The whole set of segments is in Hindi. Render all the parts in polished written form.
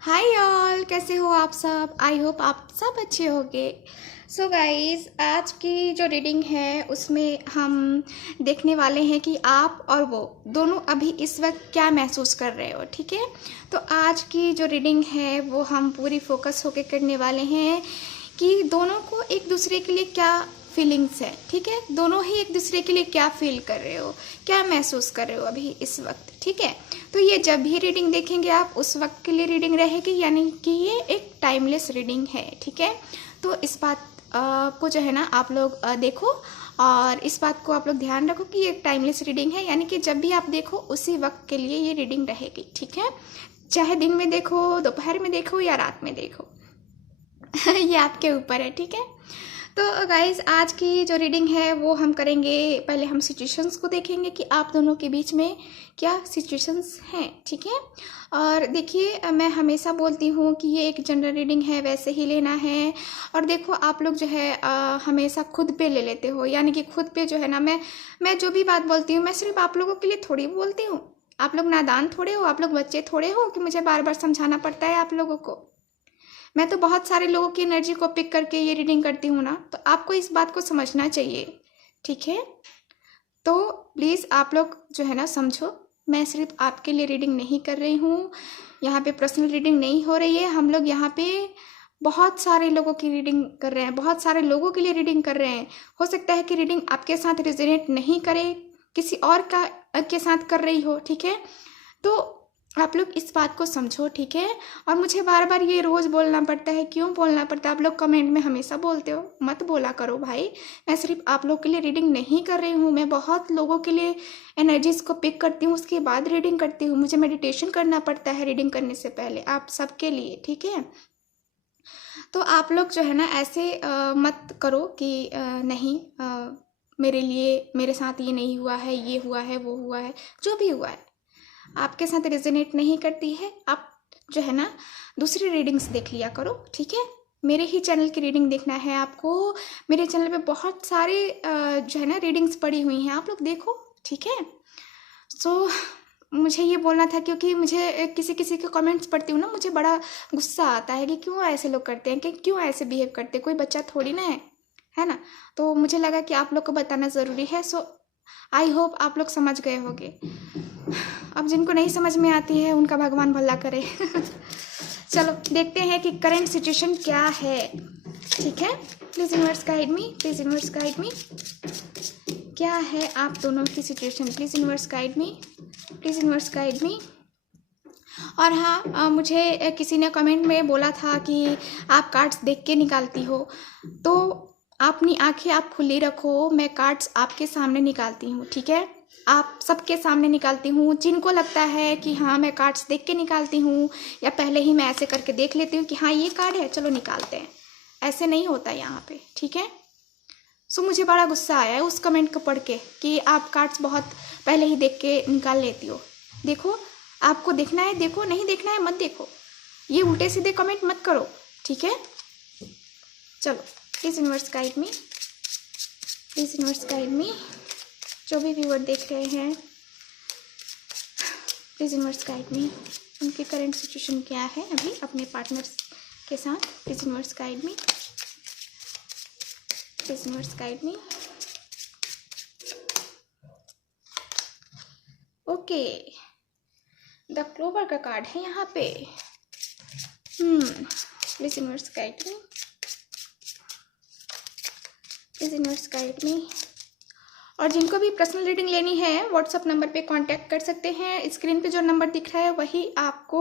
हाय ऑल, कैसे हो आप सब। आई होप आप सब अच्छे होंगे। सो गाइस, आज की जो रीडिंग है उसमें हम देखने वाले हैं कि आप और वो दोनों अभी इस वक्त क्या महसूस कर रहे हो। ठीक है, तो आज की जो रीडिंग है वो हम पूरी फोकस होके करने वाले हैं कि दोनों को एक दूसरे के लिए क्या फीलिंग्स है। ठीक है, दोनों ही एक दूसरे के लिए क्या फील कर रहे हो, क्या महसूस कर रहे हो अभी इस वक्त। ठीक है, तो ये जब भी रीडिंग देखेंगे आप उस वक्त के लिए रीडिंग रहेगी, यानी कि ये एक टाइमलेस रीडिंग है। ठीक है, तो इस बात को जो है ना आप लोग देखो, और इस बात को आप लोग ध्यान रखो कि ये एक टाइमलेस रीडिंग है, यानी कि जब भी आप देखो उसी वक्त के लिए ये रीडिंग रहेगी। ठीक है, चाहे दिन में देखो, दोपहर में देखो या रात में देखो ये आपके ऊपर है। ठीक है, तो गाइज आज की जो रीडिंग है वो हम करेंगे, पहले हम सिचुएशंस को देखेंगे कि आप दोनों के बीच में क्या सिचुएशंस हैं। ठीक है, और देखिए मैं हमेशा बोलती हूँ कि ये एक जनरल रीडिंग है, वैसे ही लेना है। और देखो आप लोग जो है हमेशा खुद पे ले लेते हो, यानी कि खुद पे जो है ना, मैं जो भी बात बोलती हूँ मैं सिर्फ आप लोगों के लिए थोड़ी बोलती हूँ। आप लोग नादान थोड़े हो, आप लोग बच्चे थोड़े हो कि मुझे बार बार समझाना पड़ता है आप लोगों को। मैं तो बहुत सारे लोगों की एनर्जी को पिक करके ये रीडिंग करती हूँ ना, तो आपको इस बात को समझना चाहिए। ठीक है, तो प्लीज़ आप लोग जो है ना समझो, मैं सिर्फ आपके लिए रीडिंग नहीं कर रही हूँ। यहाँ पे पर्सनल रीडिंग नहीं हो रही है, हम लोग यहाँ पे बहुत सारे लोगों की रीडिंग कर रहे हैं, बहुत सारे लोगों के लिए रीडिंग कर रहे हैं। हो सकता है कि रीडिंग आपके साथ रेजोनेट नहीं करे, किसी और का के साथ कर रही हो। ठीक है, तो आप लोग इस बात को समझो। ठीक है, और मुझे बार बार ये रोज़ बोलना पड़ता है, क्यों बोलना पड़ता है? आप लोग कमेंट में हमेशा बोलते हो, मत बोला करो भाई। मैं सिर्फ आप लोग के लिए रीडिंग नहीं कर रही हूँ, मैं बहुत लोगों के लिए एनर्जीज को पिक करती हूँ, उसके बाद रीडिंग करती हूँ। मुझे मेडिटेशन करना पड़ता है रीडिंग करने से पहले, आप सबके लिए। ठीक है, तो आप लोग जो है ना ऐसे मत करो कि नहीं मेरे लिए, मेरे साथ ये नहीं हुआ है, ये हुआ है, वो हुआ है। जो भी हुआ है आपके साथ रेजोनेट नहीं करती है, आप जो है ना दूसरी रीडिंग्स देख लिया करो। ठीक है, मेरे ही चैनल की रीडिंग देखना है आपको। मेरे चैनल पे बहुत सारे जो है ना रीडिंग्स पड़ी हुई हैं, आप लोग देखो। ठीक है, सो मुझे ये बोलना था क्योंकि मुझे किसी किसी के कमेंट्स पढ़ती हूँ ना, मुझे बड़ा गुस्सा आता है कि क्यों ऐसे लोग करते हैं, कि क्यों ऐसे बिहेव करते हैं, कोई बच्चा थोड़ी ना है ना। तो मुझे लगा कि आप लोग को बताना ज़रूरी है। सो आई होप आप लोग समझ गए होंगे। अब जिनको नहीं समझ में आती है उनका भगवान भला करे चलो देखते हैं कि करंट सिचुएशन क्या है। ठीक है, please universe guide me, please universe guide मी, क्या है आप दोनों की situation. Please universe guide me, please universe guide मी। और हाँ, मुझे किसी ने कमेंट में बोला था कि आप कार्ड्स देख के निकालती हो, तो अपनी आंखें आप खुली रखो, मैं कार्ड्स आपके सामने निकालती हूँ। ठीक है, आप सबके सामने निकालती हूँ। जिनको लगता है कि हाँ मैं कार्ड्स देख के निकालती हूँ, या पहले ही मैं ऐसे करके देख लेती हूँ कि हाँ ये कार्ड है, चलो निकालते हैं, ऐसे नहीं होता यहाँ पे। ठीक है, सो मुझे बड़ा गुस्सा आया है उस कमेंट को पढ़ के कि आप कार्ड्स बहुत पहले ही देख के निकाल लेती हो। देखो, आपको देखना है देखो, नहीं देखना है मत देखो, ये उल्टे सीधे कमेंट मत करो। ठीक है, चलो please universe guide me, please universe guide मी। जो भी व्यूअर देख रहे हैं प्लीज़ यूनिवर्स गाइड मी, उनकी करंट सिचुएशन क्या है अभी अपने पार्टनर्स के साथ। Please universe guide me, please universe guide me. Okay, the clover का कार्ड है यहाँ पे। Please universe guide me, please universe guide मी। और जिनको भी पर्सनल रीडिंग लेनी है व्हाट्सअप नंबर पे कांटेक्ट कर सकते हैं। स्क्रीन पे जो नंबर दिख रहा है वही आपको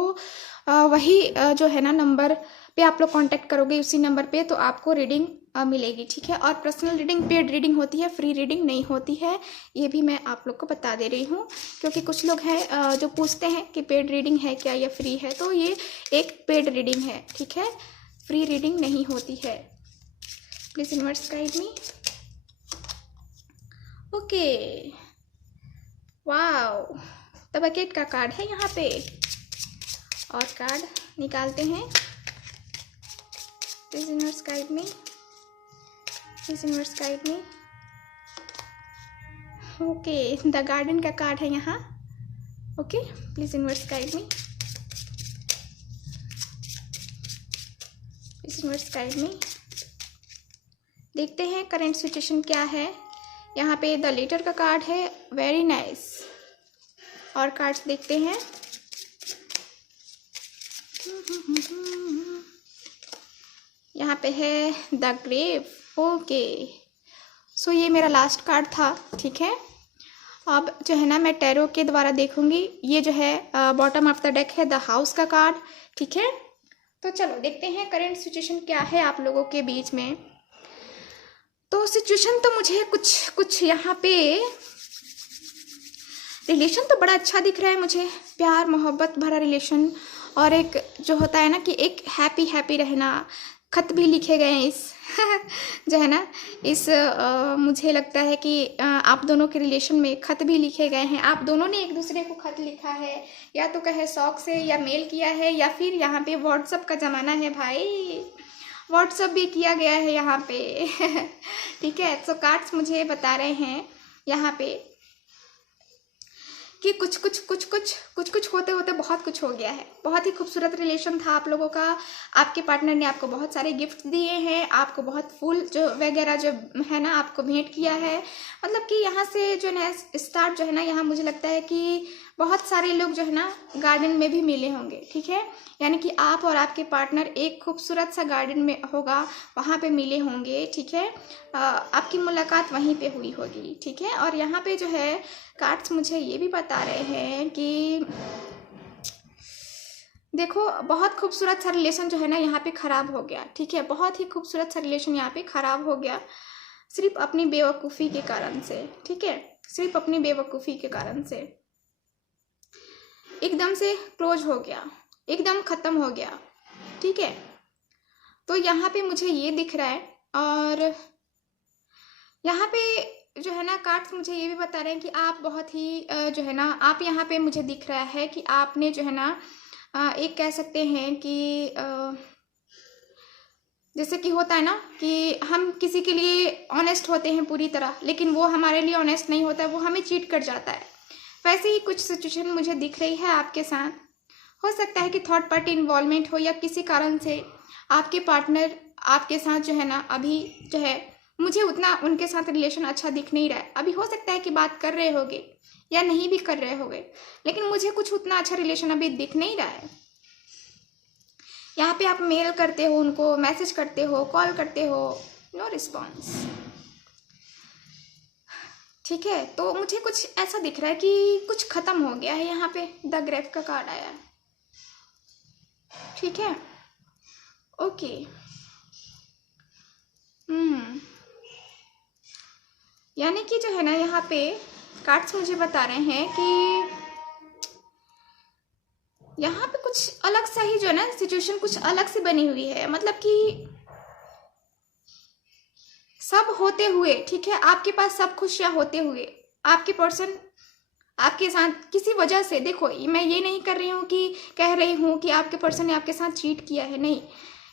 वही जो है ना नंबर पे आप लोग कांटेक्ट करोगे, उसी नंबर पे तो आपको रीडिंग मिलेगी। ठीक है, और पर्सनल रीडिंग पेड रीडिंग होती है, फ्री रीडिंग नहीं होती है, ये भी मैं आप लोग को बता दे रही हूँ। क्योंकि कुछ लोग हैं जो पूछते हैं कि पेड रीडिंग है क्या या फ्री है, तो ये एक पेड रीडिंग है। ठीक है, फ्री रीडिंग नहीं होती है। Please universe guide me. Okay, wow, the bucket का कार्ड है यहाँ पे, और कार्ड निकालते हैं। Please universe guide me, please universe guide me. Okay, the garden का कार्ड है यहाँ। ओके, प्लीज़ यूनिवर्स गाइड मी, इस यूनिवर्स गाइड में देखते हैं करंट सिचुएशन क्या है। यहाँ पे द लीडर का कार्ड है, वेरी नाइस। और कार्ड्स देखते हैं। यहाँ पे है द ग्रेव। ओके, सो ये मेरा लास्ट कार्ड था, ठीक है। अब जो है ना मैं टैरो के द्वारा देखूंगी। ये जो है बॉटम ऑफ द डेक है द हाउस का कार्ड, ठीक है। तो चलो देखते हैं करंट सिचुएशन क्या है आप लोगों के बीच में। तो सिचुएशन तो मुझे कुछ कुछ यहाँ पे रिलेशन तो बड़ा अच्छा दिख रहा है मुझे, प्यार मोहब्बत भरा रिलेशन। और एक जो होता है ना कि एक हैप्पी हैप्पी रहना, खत भी लिखे गए हैं इस जो है ना इस मुझे लगता है कि आप दोनों के रिलेशन में खत भी लिखे गए हैं। आप दोनों ने एक दूसरे को खत लिखा है, या तो कहे शौक से, या मेल किया है, या फिर यहाँ पे व्हाट्सअप का ज़माना है भाई, व्हाट्सअप भी किया गया है यहाँ पे ठीक है। तो कार्ड्स मुझे बता रहे हैं यहाँ पे कि कुछ होते होते बहुत कुछ हो गया है। बहुत ही खूबसूरत रिलेशन था आप लोगों का। आपके पार्टनर ने आपको बहुत सारे गिफ्ट दिए हैं, आपको बहुत फूल जो वगैरह जो है ना आपको भेंट किया है। मतलब कि यहाँ से जो है स्टार्ट जो है ना, यहाँ मुझे लगता है कि बहुत सारे लोग जो है ना गार्डन में भी मिले होंगे, ठीक है। यानी कि आप और आपके पार्टनर एक खूबसूरत सा गार्डन में होगा, वहाँ पे मिले होंगे, ठीक है। आपकी मुलाकात वहीं पे हुई होगी, ठीक है। और यहाँ पे जो है कार्ड्स मुझे ये भी बता रहे हैं कि देखो बहुत खूबसूरत सा रिलेशन जो है ना यहाँ पे खराब हो गया, ठीक है। बहुत ही खूबसूरत सा रिलेशन यहाँ पे खराब हो गया, सिर्फ अपनी बेवकूफ़ी के कारण से, ठीक है। सिर्फ अपनी बेवकूफ़ी के कारण से एकदम से क्लोज हो गया, एकदम ख़त्म हो गया, ठीक है। तो यहाँ पे मुझे ये दिख रहा है। और यहाँ पे जो है ना कार्ड्स मुझे ये भी बता रहे हैं कि आप बहुत ही जो है ना आप यहाँ पे मुझे दिख रहा है कि आपने जो है ना एक कह सकते हैं कि जैसे कि होता है ना कि हम किसी के लिए ऑनेस्ट होते हैं पूरी तरह, लेकिन वो हमारे लिए ऑनेस्ट नहीं होता है, वो हमें चीट कर जाता है। वैसे ही कुछ सिचुएशन मुझे दिख रही है आपके साथ। हो सकता है कि थर्ड पार्टी इन्वॉल्वमेंट हो, या किसी कारण से आपके पार्टनर आपके साथ जो है ना अभी जो है, मुझे उतना उनके साथ रिलेशन अच्छा दिख नहीं रहा है। अभी हो सकता है कि बात कर रहे होगे या नहीं भी कर रहे होगे, लेकिन मुझे कुछ उतना अच्छा रिलेशन अभी दिख नहीं रहा है। यहाँ पे आप मेल करते हो उनको, मैसेज करते हो, कॉल करते हो, नो रिस्पॉन्स, ठीक है। तो मुझे कुछ ऐसा दिख रहा है कि कुछ खत्म हो गया है। यहाँ पे द ग्रेव का कार्ड आया है, ठीक है। ओके, यानी कि जो है ना यहाँ पे कार्ड्स मुझे बता रहे हैं कि यहाँ पे कुछ अलग सा ही जो है ना सिचुएशन कुछ अलग से बनी हुई है। मतलब कि सब होते हुए, ठीक है, आपके पास सब खुशियाँ होते हुए आपके पर्सन आपके साथ किसी वजह से, देखो मैं ये नहीं कर रही हूँ कि कह रही हूँ कि आपके पर्सन ने आपके साथ चीट किया है, नहीं।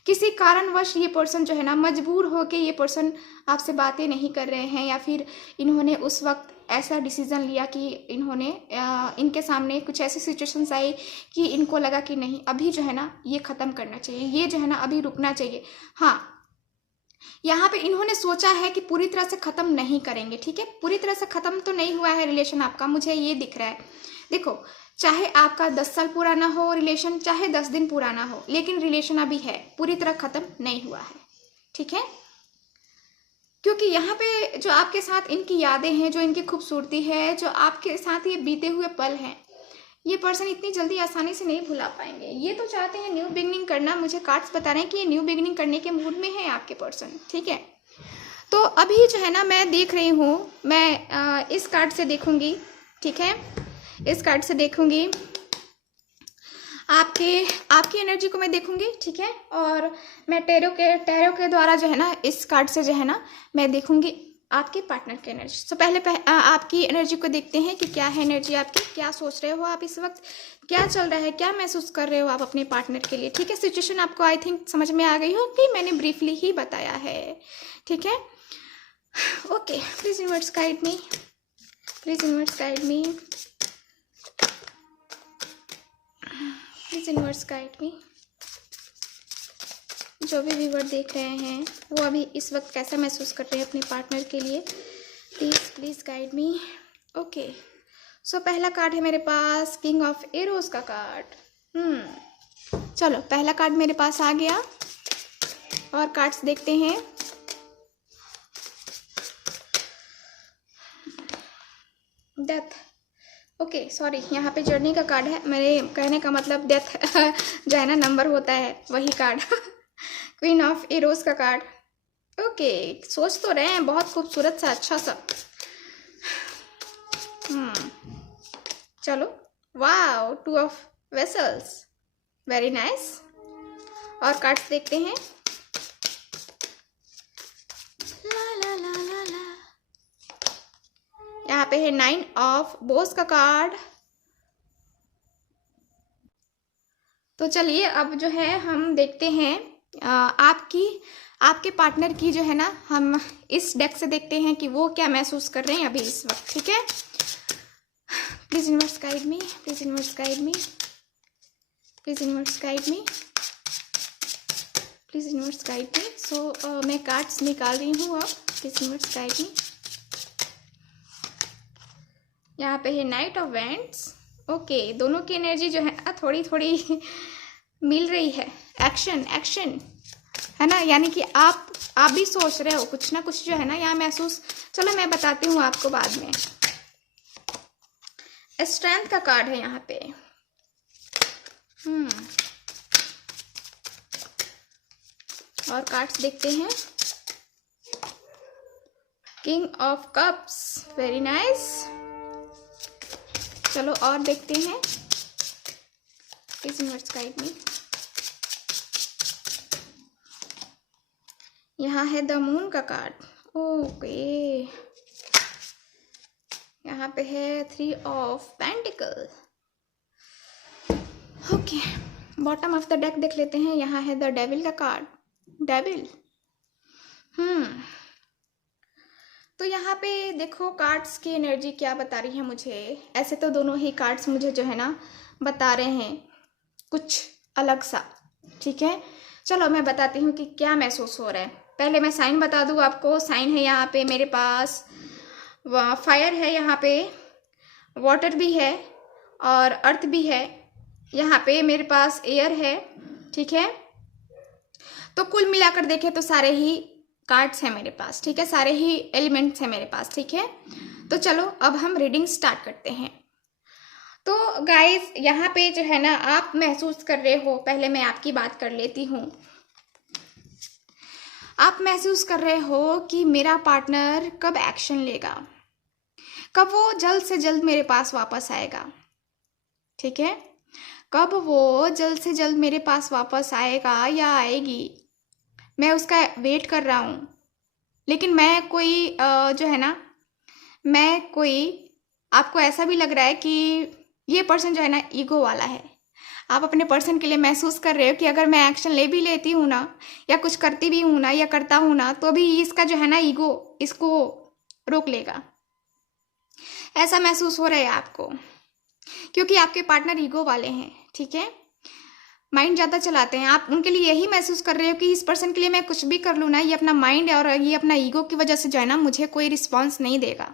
किसी कारणवश ये पर्सन जो है ना मजबूर होके ये पर्सन आपसे बातें नहीं कर रहे हैं, या फिर इन्होंने उस वक्त ऐसा डिसीजन लिया कि इन्होंने इनके सामने कुछ ऐसी सिचुएशंस आई कि इनको लगा कि नहीं अभी जो है ना ये ख़त्म करना चाहिए, ये जो है ना अभी रुकना चाहिए। हाँ, यहाँ पे इन्होंने सोचा है कि पूरी तरह से ख़त्म नहीं करेंगे, ठीक है। पूरी तरह से ख़त्म तो नहीं हुआ है रिलेशन आपका, मुझे ये दिख रहा है। देखो चाहे आपका 10 साल पुराना हो रिलेशन, चाहे 10 दिन पुराना हो, लेकिन रिलेशन अभी है, पूरी तरह ख़त्म नहीं हुआ है, ठीक है। क्योंकि यहाँ पे जो आपके साथ इनकी यादें हैं, जो इनकी खूबसूरती है, जो आपके साथ ये बीते हुए पल हैं, ये पर्सन इतनी जल्दी आसानी से नहीं भुला पाएंगे। ये तो चाहते हैं न्यू बिगनिंग करना। मुझे कार्ड्स बता रहे हैं कि ये न्यू बिगनिंग करने के मूड में है आपके पर्सन, ठीक है। तो अभी जो है ना मैं देख रही हूँ, मैं इस कार्ड से देखूंगी, ठीक है। इस कार्ड से देखूंगी आपकी एनर्जी को मैं देखूंगी, ठीक है। और मैं टैरो के द्वारा जो है ना इस कार्ड से जो है ना मैं देखूंगी आपके पार्टनर की एनर्जी। तो पहले आपकी एनर्जी को देखते हैं कि क्या है एनर्जी आपकी, क्या सोच रहे हो आप इस वक्त, क्या चल रहा है, क्या महसूस कर रहे हो आप अपने पार्टनर के लिए, ठीक है। सिचुएशन आपको आई थिंक समझ में आ गई हो कि मैंने ब्रीफली ही बताया है, ठीक है। Okay, please universe guide me, please universe guide me, please universe guide मी, जो भी व्यूअर देख रहे हैं वो अभी इस वक्त कैसा महसूस कर रहे हैं अपने पार्टनर के लिए, प्लीज़ गाइड मी। ओके, सो पहला कार्ड है मेरे पास किंग ऑफ एरोज का कार्ड। चलो पहला कार्ड मेरे पास आ गया और कार्ड्स देखते हैं। डेथ, ओके सॉरी, यहाँ पे जर्नी का कार्ड है। मेरे कहने का मतलब डेथ जो है ना नंबर होता है वही कार्ड क्वीन ऑफ एरोज का कार्ड। ओके, सोच तो रहे हैं बहुत खूबसूरत सा अच्छा सा। चलो, wow, two of vessels, very nice. और कार्ड्स देखते हैं। यहाँ पे है 9 ऑफ बोस का कार्ड। तो चलिए अब जो है हम देखते हैं आपके पार्टनर की जो है ना, हम इस डेक से देखते हैं कि वो क्या महसूस कर रहे हैं अभी इस वक्त। ठीक है, please universe guide me, please universe guide me, please universe guide me, please universe guide me. So मैं कार्ड्स निकाल रही हूँ अब, प्लीज यूनिवर्स गाइड मी। यहाँ पे है नाइट ऑफ वेंट्स। ओके, दोनों की एनर्जी जो है थोड़ी थोड़ी मिल रही है। एक्शन एक्शन है ना, यानी कि आप भी सोच रहे हो कुछ ना कुछ जो है ना यहाँ महसूस। चलो मैं बताती हूँ आपको बाद में। स्ट्रेंथ का कार्ड है यहाँ पे। और कार्ड्स देखते हैं। King of cups, very nice. चलो और देखते हैं। प्लीज यूनिवर्स गाइड मी। यहाँ है द मून का कार्ड। ओके, यहाँ पे है 3 of pentacle. Okay, bottom of the deck देख लेते हैं। यहाँ है द डेविल का कार्ड, डेविल। तो यहाँ पे देखो कार्ड्स की एनर्जी क्या बता रही है मुझे। ऐसे तो दोनों ही कार्ड्स मुझे जो है ना बता रहे हैं कुछ अलग सा। ठीक है, चलो मैं बताती हूँ कि क्या महसूस हो रहा है। पहले मैं साइन बता दूँ आपको। साइन है यहाँ पे मेरे पास फायर है, यहाँ पे वाटर भी है और अर्थ भी है। यहाँ पे मेरे पास एयर है। ठीक है, तो कुल मिलाकर देखें तो सारे ही कार्ड्स हैं मेरे पास। ठीक है, सारे ही एलिमेंट्स हैं मेरे पास। ठीक है, तो चलो अब हम रीडिंग स्टार्ट करते हैं। तो गाइस यहाँ पे जो है ना आप महसूस कर रहे हो, पहले मैं आपकी बात कर लेती हूँ। आप महसूस कर रहे हो कि मेरा पार्टनर कब एक्शन लेगा, कब वो जल्द से जल्द मेरे पास वापस आएगा। ठीक है, कब वो जल्द से जल्द मेरे पास वापस आएगा या आएगी, मैं उसका वेट कर रहा हूँ। लेकिन मैं कोई जो है ना, मैं कोई आपको ऐसा भी लग रहा है कि ये पर्सन जो है ना ईगो वाला है। आप अपने पर्सन के लिए महसूस कर रहे हो कि अगर मैं एक्शन ले भी लेती हूँ ना, या कुछ करती भी हूँ ना, या करता हूँ ना, तो भी इसका जो है ना ईगो इसको रोक लेगा। ऐसा महसूस हो रहा है आपको, क्योंकि आपके पार्टनर ईगो वाले हैं। ठीक है, माइंड ज़्यादा चलाते हैं। आप उनके लिए यही महसूस कर रहे हो कि इस पर्सन के लिए मैं कुछ भी कर लूँ ना, ये अपना माइंड और ये अपना ईगो की वजह से जो है ना मुझे कोई रिस्पॉन्स नहीं देगा।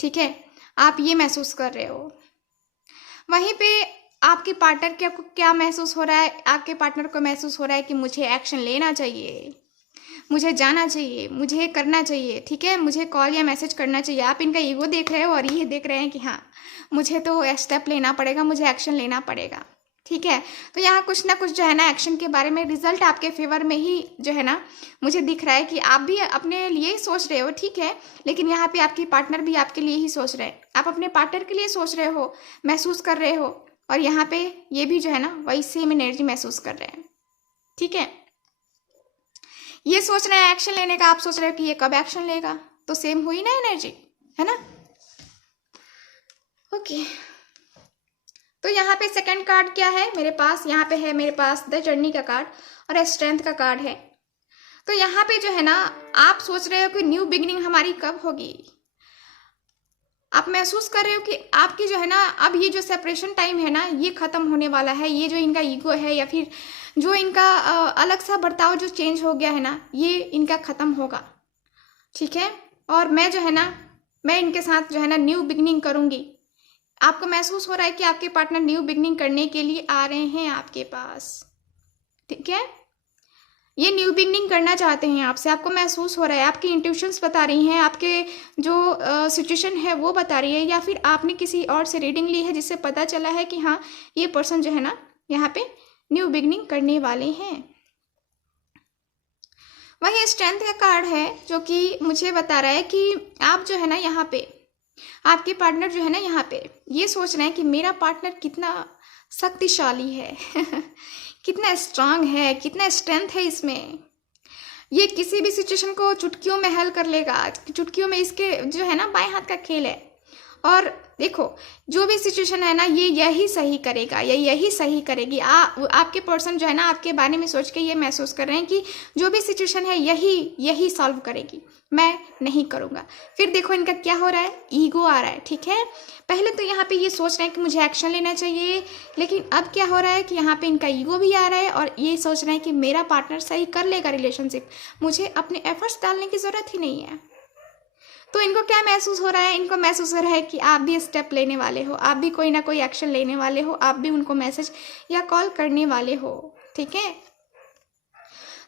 ठीक है, आप ये महसूस कर रहे हो। वहीं पे आपके पार्टनर को क्या महसूस हो रहा है, आपके पार्टनर को महसूस हो रहा है कि मुझे एक्शन लेना चाहिए, मुझे जाना चाहिए, मुझे करना चाहिए। ठीक है, मुझे कॉल या मैसेज करना चाहिए। आप इनका ईगो देख रहे हो और ये देख रहे हैं कि हाँ मुझे तो स्टेप लेना पड़ेगा, मुझे एक्शन लेना पड़ेगा। ठीक है, तो यहाँ कुछ ना कुछ जो है ना एक्शन के बारे में रिजल्ट आपके फेवर में ही जो है ना मुझे दिख रहा है कि आप भी अपने लिए ही सोच रहे हो। ठीक है, लेकिन यहाँ पे आपकी पार्टनर भी आपके लिए ही सोच रहे हैं। आप अपने पार्टनर के लिए सोच रहे हो, महसूस कर रहे हो, और यहाँ पे ये भी जो है ना वही सेम एनर्जी महसूस कर रहे हैं। ठीक है, ये सोच रहे हैं एक्शन लेने का, आप सोच रहे हो कि ये कब एक्शन लेगा, तो सेम हुई ना एनर्जी, है ना। ओके, तो यहाँ पे सेकंड कार्ड क्या है मेरे पास, यहाँ पे है मेरे पास द जर्नी का कार्ड और स्ट्रेंथ का कार्ड है। तो यहाँ पे जो है ना आप सोच रहे हो कि न्यू बिगिनिंग हमारी कब होगी। आप महसूस कर रहे हो कि आपकी जो है ना अब ये जो सेपरेशन टाइम है ना ये ख़त्म होने वाला है। ये जो इनका ईगो है या फिर जो इनका अलग सा बर्ताव जो चेंज हो गया है ना ये इनका ख़त्म होगा, ठीक है। और मैं जो है ना मैं इनके साथ जो है ना न्यू बिगनिंग करूँगी। आपको महसूस हो रहा है कि आपके पार्टनर न्यू बिगनिंग करने के लिए आ रहे हैं आपके पास, ठीक है। ये न्यू बिगनिंग करना चाहते हैं आपसे, आपको महसूस हो रहा है, आपकी इंट्यूशंस बता रही हैं, आपके जो सिचुएशन है वो बता रही है, या फिर आपने किसी और से रीडिंग ली है जिससे पता चला है कि हाँ ये पर्सन जो है ना यहाँ पे न्यू बिगनिंग करने वाले हैं। वही स्ट्रेंथ का कार्ड है जो कि मुझे बता रहा है कि आप जो है ना यहाँ पे आपके पार्टनर जो है ना यहाँ पे ये सोच रहे हैं कि मेरा पार्टनर कितना शक्तिशाली है कितना स्ट्रांग है, कितना स्ट्रेंथ है इसमें। ये किसी भी सिचुएशन को चुटकियों में हल कर लेगा, चुटकियों में इसके जो है ना बाएं हाथ का खेल है। और देखो जो भी सिचुएशन है ना ये यही सही करेगा, यही सही करेगी। आपके पर्सन जो है ना आपके बारे में सोच के ये महसूस कर रहे हैं कि जो भी सिचुएशन है यही सॉल्व करेगी, मैं नहीं करूँगा। फिर देखो इनका क्या हो रहा है, ईगो आ रहा है, ठीक है। पहले तो यहाँ पे ये सोच रहे हैं कि मुझे एक्शन लेना चाहिए, लेकिन अब क्या हो रहा है कि यहाँ पे इनका ईगो भी आ रहा है और ये सोच रहे हैं कि मेरा पार्टनर सही कर लेगा रिलेशनशिप, मुझे अपने एफर्ट्स डालने की ज़रूरत ही नहीं है। तो इनको क्या महसूस हो रहा है, इनको महसूस हो रहा है कि आप भी स्टेप लेने वाले हो, आप भी कोई ना कोई एक्शन लेने वाले हो, आप भी उनको मैसेज या कॉल करने वाले हो, ठीक है।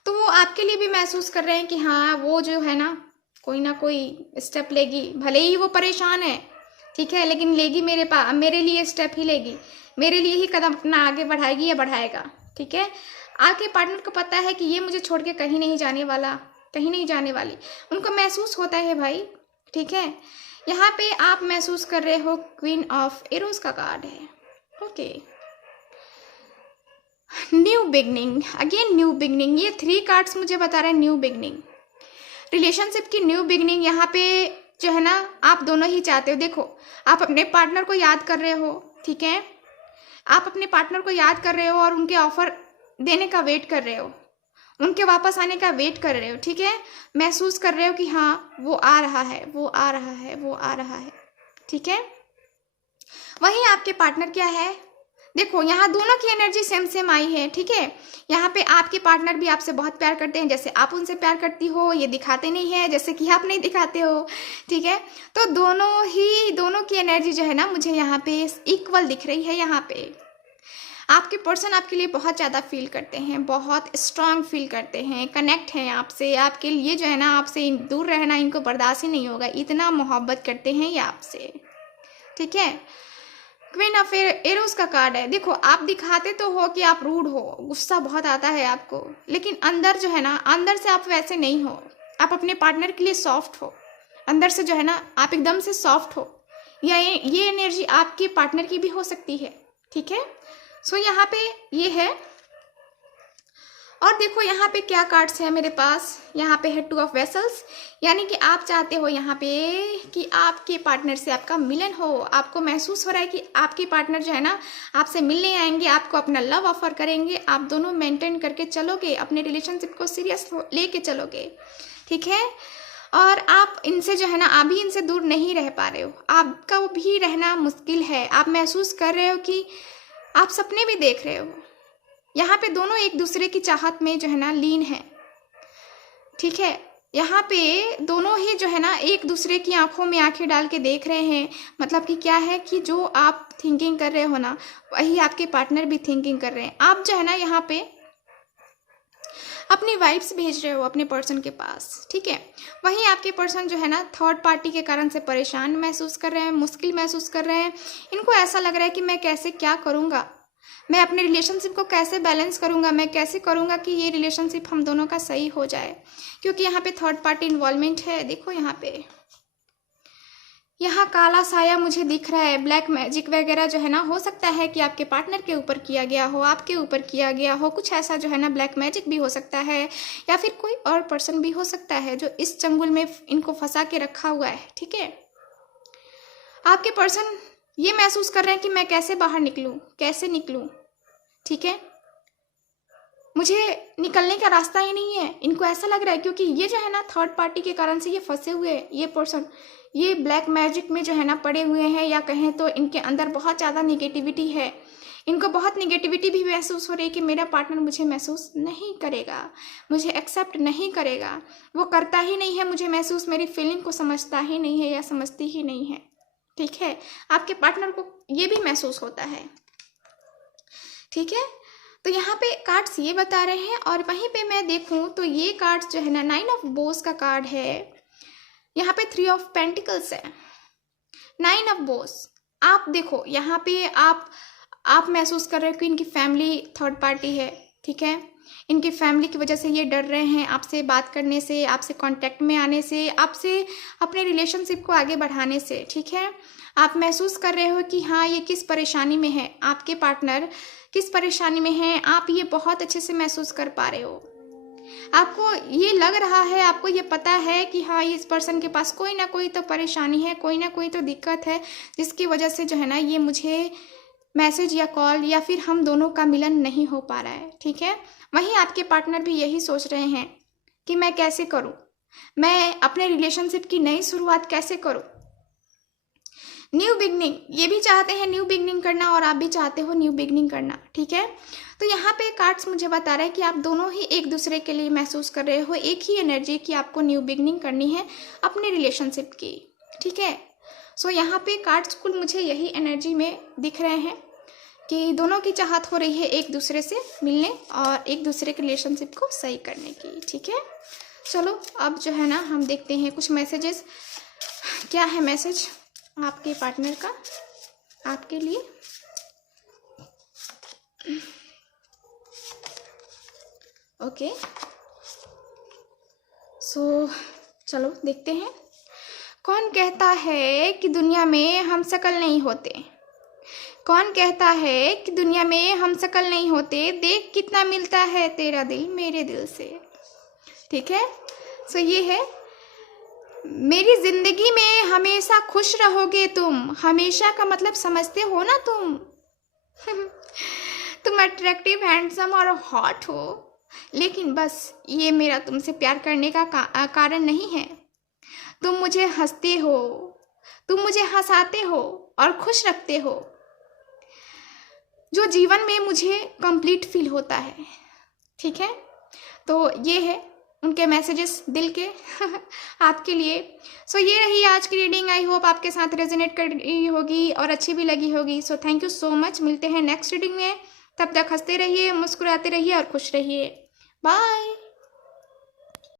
तो वो आपके लिए भी महसूस कर रहे हैं कि हाँ वो जो है ना कोई स्टेप लेगी, भले ही वो परेशान है, ठीक है, लेकिन लेगी मेरे लिए स्टेप ही लेगी, मेरे लिए ही कदम अपना आगे बढ़ाएगी या बढ़ाएगा, ठीक है। आपके पार्टनर को पता है कि ये मुझे छोड़ के कहीं नहीं जाने वाला, कहीं नहीं जाने वाली, उनको महसूस होता है भाई, ठीक है। यहाँ पे आप महसूस कर रहे हो क्वीन ऑफ एरोस का कार्ड है, okay. New beginning, again new beginning, ये 3 कार्ड्स मुझे बता रहे हैं न्यू बिगनिंग, रिलेशनशिप की न्यू बिगनिंग। यहाँ पे जो है ना आप दोनों ही चाहते हो। देखो आप अपने पार्टनर को याद कर रहे हो, ठीक है, आप अपने पार्टनर को याद कर रहे हो और उनके ऑफर देने का वेट कर रहे हो, उनके वापस आने का वेट कर रहे हो, ठीक है। महसूस कर रहे हो कि हाँ वो आ रहा है, वो आ रहा है, वो आ रहा है, ठीक है। वहीं आपके पार्टनर क्या है, देखो यहाँ दोनों की एनर्जी सेम आई है, ठीक है। यहाँ पे आपके पार्टनर भी आपसे बहुत प्यार करते हैं, जैसे आप उनसे प्यार करती हो, ये दिखाते नहीं है जैसे कि आप नहीं दिखाते हो, ठीक है। तो दोनों की एनर्जी जो है ना मुझे यहाँ पे इक्वल दिख रही है। यहाँ पे आपके पर्सन आपके लिए बहुत ज़्यादा फील करते हैं, बहुत स्ट्रांग फील करते हैं, कनेक्ट हैं आपसे, आपके लिए जो है ना आपसे दूर रहना इनको बर्दाश्त ही नहीं होगा, इतना मोहब्बत करते हैं ये आपसे, ठीक है। क्वीन ऑफ एरोस का कार्ड है। देखो आप दिखाते तो हो कि आप रूड हो, गुस्सा बहुत आता है आपको, लेकिन अंदर जो है ना अंदर से आप वैसे नहीं हो, आप अपने पार्टनर के लिए सॉफ्ट हो, अंदर से जो है ना आप एकदम से सॉफ्ट हो, या ये एनर्जी आपके पार्टनर की भी हो सकती है, ठीक है। सो यहाँ पे ये है। और देखो यहाँ पे क्या कार्ड्स है मेरे पास, यहाँ पे है 2 ऑफ वेसल्स, यानी कि आप चाहते हो यहाँ पे कि आपके पार्टनर से आपका मिलन हो, आपको महसूस हो रहा है कि आपके पार्टनर जो है ना आपसे मिलने आएंगे, आपको अपना लव ऑफर करेंगे, आप दोनों मेंटेन करके चलोगे, अपने रिलेशनशिप को सीरियस लेके चलोगे, ठीक है। और आप इनसे जो है ना अभी इनसे दूर नहीं रह पा रहे हो, आपका वो भी रहना मुश्किल है, आप महसूस कर रहे हो कि आप सपने भी देख रहे हो। यहाँ पे दोनों एक दूसरे की चाहत में जो है ना लीन है, ठीक है। यहाँ पे दोनों ही जो है ना एक दूसरे की आंखों में आंखें डाल के देख रहे हैं, मतलब कि क्या है कि जो आप थिंकिंग कर रहे हो ना वही आपके पार्टनर भी थिंकिंग कर रहे हैं। आप जो है ना यहाँ पे अपनी वाइब्स भेज रहे हो अपने पर्सन के पास, ठीक है। वहीं आपके पर्सन जो है ना थर्ड पार्टी के कारण से परेशान महसूस कर रहे हैं, मुश्किल महसूस कर रहे हैं, इनको ऐसा लग रहा है कि मैं कैसे क्या करूँगा, मैं अपने रिलेशनशिप को कैसे बैलेंस करूँगा, मैं कैसे करूँगा कि ये रिलेशनशिप हम दोनों का सही हो जाए, क्योंकि यहाँ पे थर्ड पार्टी इन्वॉल्वमेंट है। देखो यहाँ पे यहाँ काला साया मुझे दिख रहा है, ब्लैक मैजिक वगैरह जो है ना हो सकता है कि आपके पार्टनर के ऊपर किया गया हो, आपके ऊपर किया गया हो, कुछ ऐसा जो है ना ब्लैक मैजिक भी हो सकता है, या फिर कोई और पर्सन भी हो सकता है जो इस चंगुल में इनको फंसा के रखा हुआ है, ठीक है। आपके पर्सन ये महसूस कर रहे हैं कि मैं कैसे बाहर निकलूं, कैसे निकलूं, ठीक है। मुझे निकलने का रास्ता ही नहीं है। इनको ऐसा लग रहा है क्योंकि ये जो है ना थर्ड पार्टी के कारण से ये फंसे हुए हैं, ये पर्सन ये ब्लैक मैजिक में जो है ना पड़े हुए हैं, या कहें तो इनके अंदर बहुत ज़्यादा निगेटिविटी है। इनको बहुत निगेटिविटी भी महसूस हो रही है कि मेरा पार्टनर मुझे महसूस नहीं करेगा, मुझे एक्सेप्ट नहीं करेगा, वो करता ही नहीं है मुझे महसूस, मेरी फीलिंग को समझता ही नहीं है या समझती ही नहीं है। ठीक है, आपके पार्टनर को ये भी महसूस होता है। ठीक है, तो यहाँ पे कार्ड्स ये बता रहे हैं। और वहीं पे मैं देखूँ तो ये कार्ड्स जो है ना 9 ऑफ बोस का कार्ड है, यहाँ पे 3 ऑफ पेंटिकल्स है, 9 ऑफ बोस। आप देखो यहाँ पे आप महसूस कर रहे हो कि इनकी फैमिली थर्ड पार्टी है। ठीक है, इनकी फैमिली की वजह से ये डर रहे हैं आपसे बात करने से, आपसे कांटेक्ट में आने से, आपसे अपने रिलेशनशिप को आगे बढ़ाने से। ठीक है, आप महसूस कर रहे हो कि हाँ ये किस परेशानी में है, आपके पार्टनर किस परेशानी में है, आप ये बहुत अच्छे से महसूस कर पा रहे हो। आपको ये लग रहा है, आपको ये पता है कि हाँ इस पर्सन के पास कोई ना कोई तो परेशानी है, कोई ना कोई तो दिक्कत है, जिसकी वजह से जो है ना ये मुझे मैसेज या कॉल या फिर हम दोनों का मिलन नहीं हो पा रहा है। ठीक है, वहीं आपके पार्टनर भी यही सोच रहे हैं कि मैं कैसे करूं, मैं अपने रिलेशनशिप की नई शुरुआत कैसे करूं। न्यू बिगनिंग, ये भी चाहते हैं न्यू बिगनिंग करना और आप भी चाहते हो न्यू बिगनिंग करना। ठीक है, तो यहाँ पे कार्ड्स मुझे बता रहे हैं कि आप दोनों ही एक दूसरे के लिए महसूस कर रहे हो एक ही एनर्जी कि आपको न्यू बिगनिंग करनी है अपने रिलेशनशिप की। ठीक है, सो यहाँ पे कार्ड्स कुल मुझे यही एनर्जी में दिख रहे हैं कि दोनों की चाहत हो रही है एक दूसरे से मिलने और एक दूसरे के रिलेशनशिप को सही करने की। ठीक है, चलो अब जो है ना हम देखते हैं कुछ मैसेजेस, क्या है मैसेज आपके पार्टनर का आपके लिए। ओके, सो चलो देखते हैं। कौन कहता है कि दुनिया में हम शकल नहीं होते, कौन कहता है कि दुनिया में हम शकल नहीं होते, देख कितना मिलता है तेरा दिल मेरे दिल से। ठीक है, सो ये है, मेरी जिंदगी में हमेशा खुश रहोगे तुम, हमेशा का मतलब समझते हो ना तुम तुम अट्रैक्टिव, हैंडसम और हॉट हो, लेकिन बस ये मेरा तुमसे प्यार करने का कारण नहीं है। तुम मुझे हंसते हो, तुम मुझे हंसाते हो और खुश रखते हो, जो जीवन में मुझे कंप्लीट फील होता है। ठीक है, तो ये है उनके मैसेजेस दिल के आपके लिए। सो ये रही आज की रीडिंग। आई होप आपके साथ रेजोनेट कर रही होगी और अच्छी भी लगी होगी। So thank you so much, मिलते हैं नेक्स्ट रीडिंग में। तब तक हंसते रहिए, मुस्कुराते रहिए और खुश रहिए। बाय।